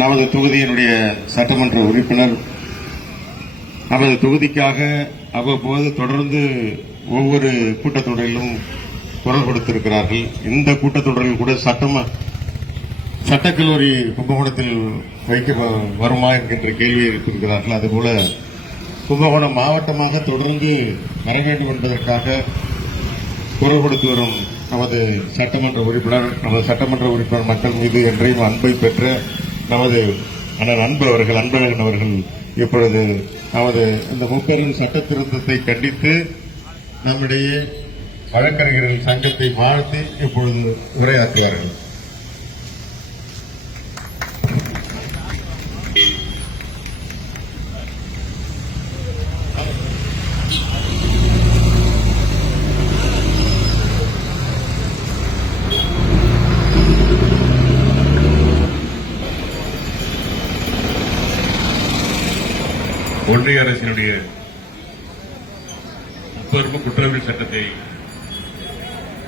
நமது தொகுதியினுடைய சட்டமன்ற உறுப்பினர் நமது தொகுதிக்காக அவ்வப்போது தொடர்ந்து ஒவ்வொரு கூட்டத்தொடரிலும் குரல் கொடுத்திருக்கிறார்கள். இந்த கூட்டத்தொடரில் கூட சட்டம சட்டக்கல்லூரி கும்பகோணத்தில் வைக்க வருமா என்கின்ற கேள்வியை எழுப்பியிருக்கிறார்கள். அதுபோல கும்பகோணம் மாவட்டமாக தொடர்ந்து வர வேண்டும் என்பதற்காக குரல் கொடுத்து வரும் நமது சட்டமன்ற உறுப்பினர் நமது சட்டமன்ற உறுப்பினர் மக்கள் மீது என்றையும் அன்பை பெற்ற நமது அண்ணன் அன்பு அவர்கள் அன்பழகன் அவர்கள் இப்பொழுது நமது இந்த முப்பெரும் சட்ட திருத்தத்தை கண்டித்து நம்முடைய வழக்கறிஞர்கள் சங்கத்தை வாழ்த்தி இப்பொழுது உரையாற்றுவார்கள். ஒன்றிய அரசினுடைய முப்பெரும்பு குற்றவியல் சட்டத்தை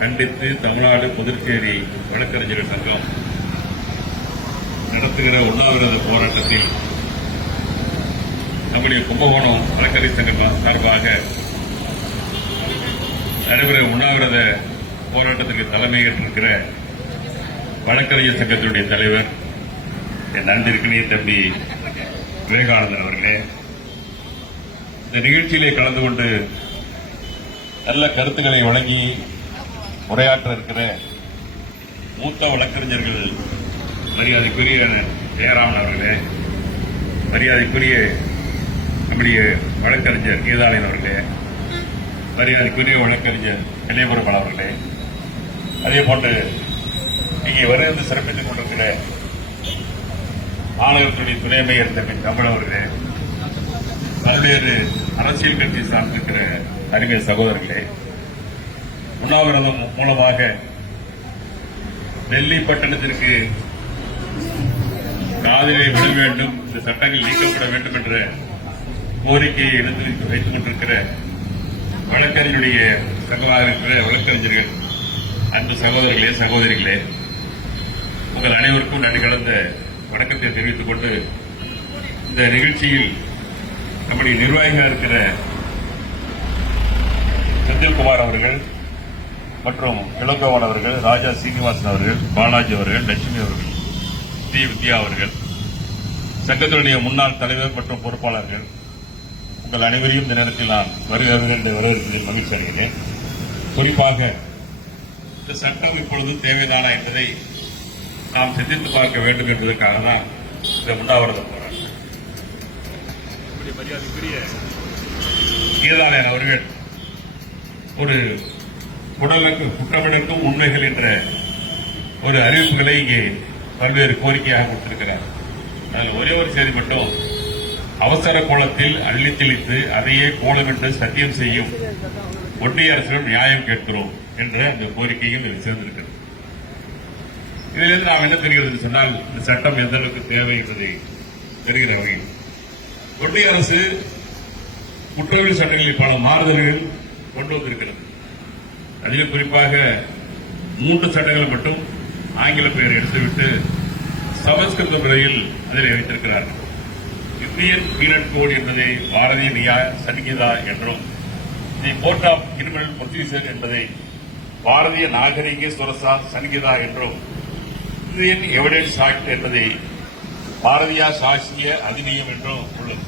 கண்டித்து தமிழ்நாடு புதுச்சேரி வழக்கறிஞர்கள் சங்கம் நடத்துகிற உண்ணாவிரத போராட்டத்தில் நம்முடைய கும்பகோணம் வழக்கறிஞர் சங்கம் சார்பாக நடைபெற உண்ணாவிரத போராட்டத்திற்கு தலைமையேற்றிருக்கிற வழக்கறிஞர் சங்கத்தினுடைய தலைவர் என் நன்றிருக்கினிய தம்பி விவேகானந்தன் அவர்களே. இந்த நிகழ்ச்சியிலே கலந்து கொண்டு நல்ல கருத்துக்களை வழங்கி உரையாற்ற இருக்கிற மூத்த வழக்கறிஞர்கள் மரியாதைக்குரிய ஜெயராமன் அவர்களே மரியாதைக்குரிய நம்முடைய வழக்கறிஞர் கீதாலயன் அவர்களே மரியாதைக்குரிய வழக்கறிஞர் இளையபுரமன் அவர்களே அதே போன்று இங்கே வருகிறது சிறப்பித்துக் கொண்டிருக்கிற மாநகரத்துடைய துணை மேயர் தம்பி தமிழ் அவர்களே பல்வேறு அரசியல் கட்சி சார்ந்திருக்கிற அறிஞர் சகோதரர்களே உண்ணாவிரதம் மூலமாக டெல்லி பட்டணத்திற்கு காதலை விட வேண்டும் இந்த சட்டங்கள் நீக்கப்பட வேண்டும் என்ற கோரிக்கையை எடுத்து வைத்துக் கொண்டிருக்கிற வழக்கறிஞருடைய சங்கமாக இருக்கிற வழக்கறிஞர்கள் அன்பு சகோதரர்களே சகோதரிகளே உங்கள் அனைவருக்கும் நன்றி கலந்த வணக்கத்தை தெரிவித்துக் கொண்டு இந்த நிகழ்ச்சியில் நம்முடைய நிர்வாகிகள் இருக்கிற செந்தில்குமார் அவர்கள் மற்றும் இளங்கோவன் அவர்கள் ராஜா சீனிவாசன் அவர்கள் பாலாஜி அவர்கள் லட்சுமி அவர்கள் டி வித்யா அவர்கள் சங்கத்தினுடைய முன்னாள் தலைவர் மற்றும் பொறுப்பாளர்கள் உங்கள் அனைவரையும் இந்த நேரத்தில் நான் வருகிறேன் வரவேற்பதில் மகிழ்ச்சி அடைகிறேன். குறிப்பாக இந்த சட்டம் இப்பொழுது தேவைதானா என்பதை நாம் சிந்தித்து பார்க்க வேண்டும் என்பதற்காக தான் இந்த உண்ணாவிரதம் மரியாதைக்குரிய கீதாலயன் அவர்கள் ஒரு உடலுக்கு குற்றமிடக்கும் உண்மைகள் என்ற ஒரு அறிவிப்புகளை இங்கே பல்வேறு கோரிக்கையாக கொடுத்திருக்கிறார். அதில் ஒரே ஒரு செய்தி மட்டும் அவசர கோலத்தில் அள்ளி தெளித்து அதையே கோலமிட்டு சத்தியம் செய்யும் ஒன்றிய அரசிடம் நியாயம் கேட்கிறோம் என்ற அந்த கோரிக்கையும் இதில் சேர்ந்திருக்கிறது. இதிலிருந்து நாம் என்ன தெரிகிறது சொன்னால் இந்த சட்டம் எந்த அளவுக்கு தேவை என்பதை தெரிகிற வகையில். ஒன்றிய அரசு குற்றவியல் சட்டங்களில் பல மாறுதல்கள் கொண்டு வந்திருக்கிறது. அதில் குறிப்பாக மூன்று சட்டங்கள் மட்டும் ஆங்கில பெயர் எடுத்துவிட்டு சமஸ்கிருத முறையில் அதில் வைத்திருக்கிறார்கள். இந்தியன் பீனட் கோட் என்பதை பாரதிய நியாய சன்ஹிதா என்றும் the court of criminal procedure என்பதை பாரதிய நாகரிக சுரசா சன்ஹிதா என்றும் இந்தியன் எவிடன்ஸ் ஆக்ட் என்பதை பாரதியா சாஸ்திரிய அதிநியம் என்றும் உள்ளது.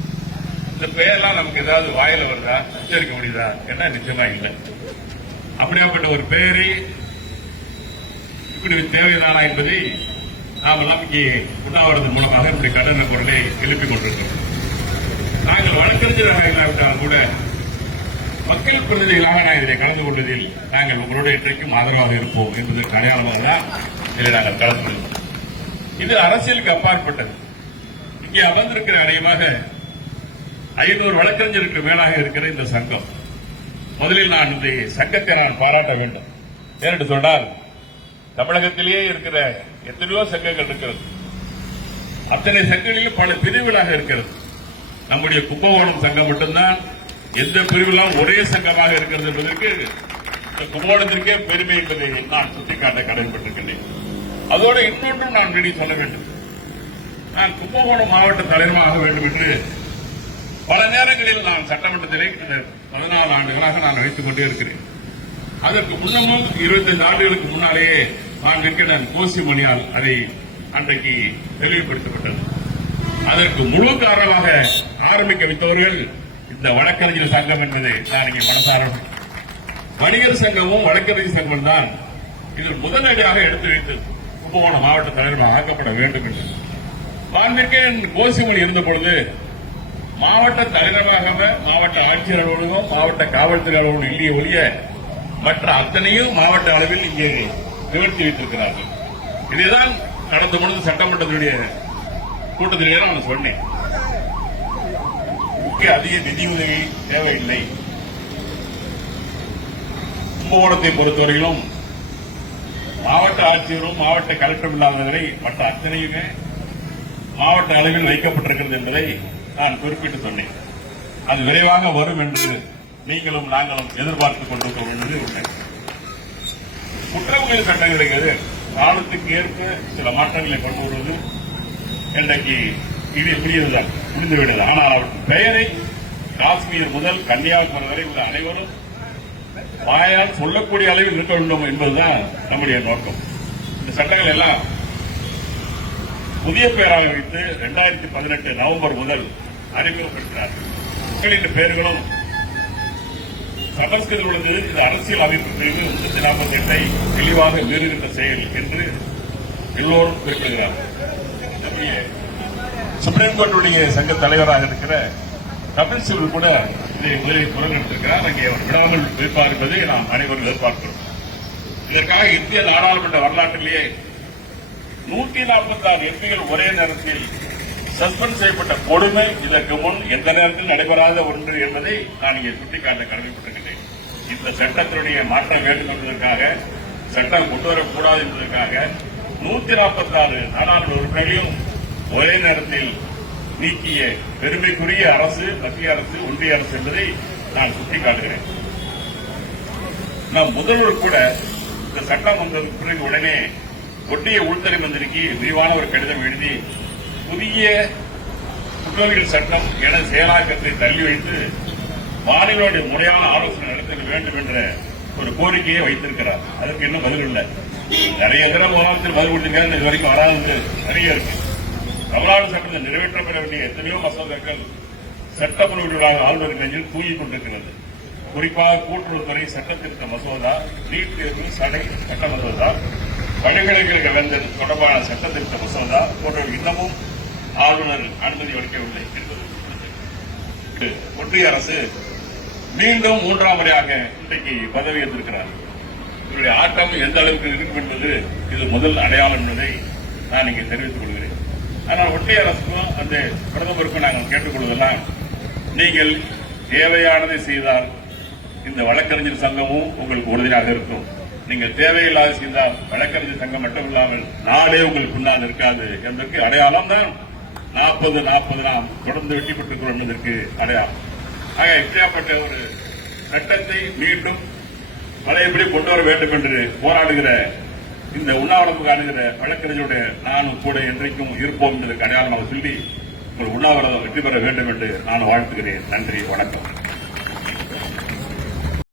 இந்த பெயர்லாம் நமக்கு ஏதாவது வாயில வருதா உச்சரிக்க முடியுதா? என்ன நிச்சயமா இல்லை. அப்படியாப்பட்ட ஒரு பெயரை இப்படி தேவைதானா என்பதை நாம் எல்லாம் இங்கே உண்ணாவிரதன் மூலமாக இப்படி கடன குரலை எழுப்பிக் கொண்டிருக்கிறோம். நாங்கள் வழக்கறிஞராக இல்லாவிட்டால் கூட மக்கள் பிரதிநிதிகளாக நான் இதில் கலந்து கொண்டதில் நாங்கள் உங்களோட இன்றைக்கும் ஆதரவாக இருப்போம் என்பதற்கு அடையாளமாக தான் இதில் நாங்கள் கலந்து கொள்கிறோம். இது அரசியலுக்கு அப்பாற்பட்டது. இங்கே அமர்ந்திருக்கிற அநேகமாக ஐநூறு வழக்கறிஞருக்கு மேலாக இருக்கிற இந்த சங்கம் முதலில் நான் இந்த சங்கத்தை நான் பாராட்ட வேண்டும். ஏனென்று சொன்னால் தமிழகத்திலேயே இருக்கிற எத்தனையோ சங்கங்கள் இருக்கிறது. அத்தனை சங்கங்களிலும் பல பிரிவுகளாக இருக்கிறது. நம்முடைய கும்பகோணம் சங்கம் மட்டும்தான் எந்த பிரிவிலும் ஒரே சங்கமாக இருக்கிறது என்பதற்கு இந்த கும்பகோணத்திற்கே பெருமை என்பதை நான் சுட்டிக்காட்ட கடமைப்பட்டிருக்கின்றேன். அதோடு இன்னொன்றும் நான் வெளியே சொல்ல வேண்டும். நான் கும்பகோணம் மாவட்ட தலைவராக வேண்டும் என்று பல நேரங்களில் நான் சட்டமன்றத்திலே பதினாலு ஆண்டுகளாக நான் வைத்துக் கொண்டே இருக்கிறேன். அதற்கு முன்னமும் இருபத்தைந்து ஆண்டுகளுக்கு முன்னாலேயே நான் இருக்கிற கோசிமணியால் அதை அன்றைக்கு தெளிவுபடுத்தப்பட்டது. அதற்கு முழு காரணமாக ஆரம்பிக்க வைத்தவர்கள் இந்த வழக்கறிஞர் சங்கம் என்பதை நான் இங்கே மனசார வணிகர் சங்கமும் வழக்கறிஞர் சங்கம் தான் இதில் முதலடியாக எடுத்து வைத்து கும்பகோணம் மாவட்ட தலைவர்கள் ஆக்கப்பட வேண்டும் என்று. மாண்பிற்கே கோசிமணி இருந்த பொழுது மாவட்ட தலைவராக மாவட்ட ஆட்சியர் அலுவலகம் மாவட்ட காவல்துறை அலுவலகம் இல்லையே ஒழிய மற்ற அத்தனையும் மாவட்ட அளவில் இங்கே நிவர்த்தி வைத்திருக்கிறார்கள். இதுதான் கடந்த முடிந்த சட்டமன்றத்தினுடைய கூட்டத்திலேயே நான் சொன்னேன். முக்கிய அதிக உதவி தேவையில்லை. கும்பகோணத்தை பொறுத்தவரையிலும் மாவட்ட ஆட்சியரும் மாவட்ட கலெக்டரும் இல்லாதவரை மற்ற அத்தனையுமே மாவட்ட அளவில் வைக்கப்பட்டிருக்கிறது என்பதை நான் குறிப்பிட்டு சொன்னேன். அது விரைவாக வரும் என்று நீங்களும் நாங்களும் எதிர்பார்த்துக் கொண்டிருக்கிறோம் என்பது உண்மை. குற்றவியல் சட்டங்களுக்கு காலத்துக்கு ஏற்ப சில மாற்றங்களை கொண்டு வருவது இன்றைக்கு இது புரியதுதான் முடிந்துவிடுது ஆனால் அவற்றின் பெயரை காஷ்மீர் முதல் கன்னியாகுமரி வரை உள்ள அனைவரும் வாயால் சொல்லக்கூடிய அளவில் இருக்க வேண்டும் என்பதுதான் நம்முடைய நோக்கம். இந்த சட்டங்கள் எல்லாம் புதிய பெயராக வைத்து இரண்டாயிரத்தி பதினெட்டு நவம்பர் முதல் அறிமுகப்படுத்தினார்கள் மக்களின் பெயர்களும் சமஸ்கிருதம் உள்ளது. இந்த அரசியல் அமைப்பு பிரிவு முன்னூத்தி நாற்பத்தி எட்டை தெளிவாக மீறுகின்ற செயல் என்று எல்லோரும் குறிப்பிடுகிறார்கள். சுப்ரீம் கோர்ட்டுடைய சங்க தலைவராக இருக்கிற கபில் சிபில் கூட இதை முதலில் குரல் எடுத்திருக்கிறார் அங்கே அவர் விடாமல் வைப்பார் என்பதை நாம் அனைவரும் எதிர்பார்க்கிறோம். இதற்காக இந்திய நாடாளுமன்ற வரலாற்றிலேயே நூற்றி நாற்பத்தி ஆறு எம்பிகள் ஒரே நேரத்தில் சஸ்பெண்ட் செய்யப்பட்ட கொடுமை இதற்கு முன் எந்த நேரத்தில் நடைபெறாத ஒன்று என்பதை நான் இங்கே சுட்டிக்காட்ட கடமைப்பட்டிருக்கிறேன். இந்த சட்டத்தினுடைய மாற்றம் வேண்டும் என்பதற்காக சட்டம் கொண்டு வரக்கூடாது என்பதற்காக நூத்தி நாற்பத்தி ஆறு நாடாளுமன்ற உறுப்பினர்களையும் ஒரே நேரத்தில் நீக்கிய பெருமைக்குரிய அரசு மத்திய அரசு ஒன்றிய அரசு என்பதை நான் சுட்டிக்காட்டுகிறேன். நம் முதல்வர் கூட இந்த சட்டம் வந்ததற்கு பிறகு உடனே ஒட்டிய உள்துறை மந்திரிக்கு விரிவான ஒரு கடிதம் எழுதி புதிய குற்றவியல் சட்டம் என செயலாக்கத்தை தள்ளி வைத்து மாநிலங்களுடைய முறையான ஆலோசனை நடத்த வேண்டும் என்ற ஒரு கோரிக்கையை வைத்திருக்கிறார். அதற்கு இன்னும் பதில் இல்லை. நிறைய தடவை முதலமைச்சர் பதில் கொடுத்திருக்காரு. இது வரைக்கும் வராது நிறைய இருக்கு. தமிழ்நாடு சட்டத்தை நிறைவேற்றப்பட வேண்டிய எத்தனையோ மசோதாக்கள் சட்டப்பணிவிடர்களாக ஆளுநர் நெஞ்சில் தூங்கிக் கொண்டிருக்கிறது. குறிப்பாக கூட்டுறவுத்துறை சட்டத்திருத்த மசோதா நீட் தேர்வு சடை சட்ட மசோதா பல்கலைக்கழக வேந்தர் தொடர்பான சட்டத்திருத்த மசோதா போன்றவர்கள் இன்னமும் ஆளுநர் அனுமதி அளிக்கவில்லை என்பது ஒன்றிய அரசு மீண்டும் மூன்றாம் முறையாக இன்றைக்கு பதவியேற்றிருக்கிறார் இவருடைய ஆட்டம் எந்த அளவுக்கு இருக்கும் என்பது இது முதல் அடையாளம் என்பதை நான் இங்கே தெரிவித்துக் கொள்கிறேன். ஆனால் ஒன்றிய அரசுக்கும் அந்த பிரதமருக்கும் நாங்கள் கேட்டுக்கொள்வதெல்லாம் நீங்கள் தேவையானதை செய்தால் இந்த வழக்கறிஞர் சங்கமும் உங்களுக்கு உறுதியாக இருக்கும். நீங்கள் தேவையில்லாத செய்தால் வழக்கறிஞர் சங்கம் மட்டுமில்லாமல் நாடே உங்களுக்கு பின்னால் இருக்காது என்பதற்கு அடையாளம் தான். நாற்பது நாற்பது நாம் தொடர்ந்து வெற்றி பெற்றுக்கிறோம் என்பதற்கு அடையாளம். ஆக இப்படியாப்பட்ட ஒரு சட்டத்தை மீண்டும் பழையபடி கொண்டு வர வேண்டும் என்று போராடுகிற இந்த உண்ணாவிரதம் காணுகிற வழக்கறிஞருடைய நானும் கூட என்றைக்கும் இருப்போம் என்பதற்கு அடையாளமாக சொல்லி உங்கள் உண்ணாவிரதம் வெற்றி பெற வேண்டும் என்று நான் வாழ்த்துகிறேன். நன்றி வணக்கம்.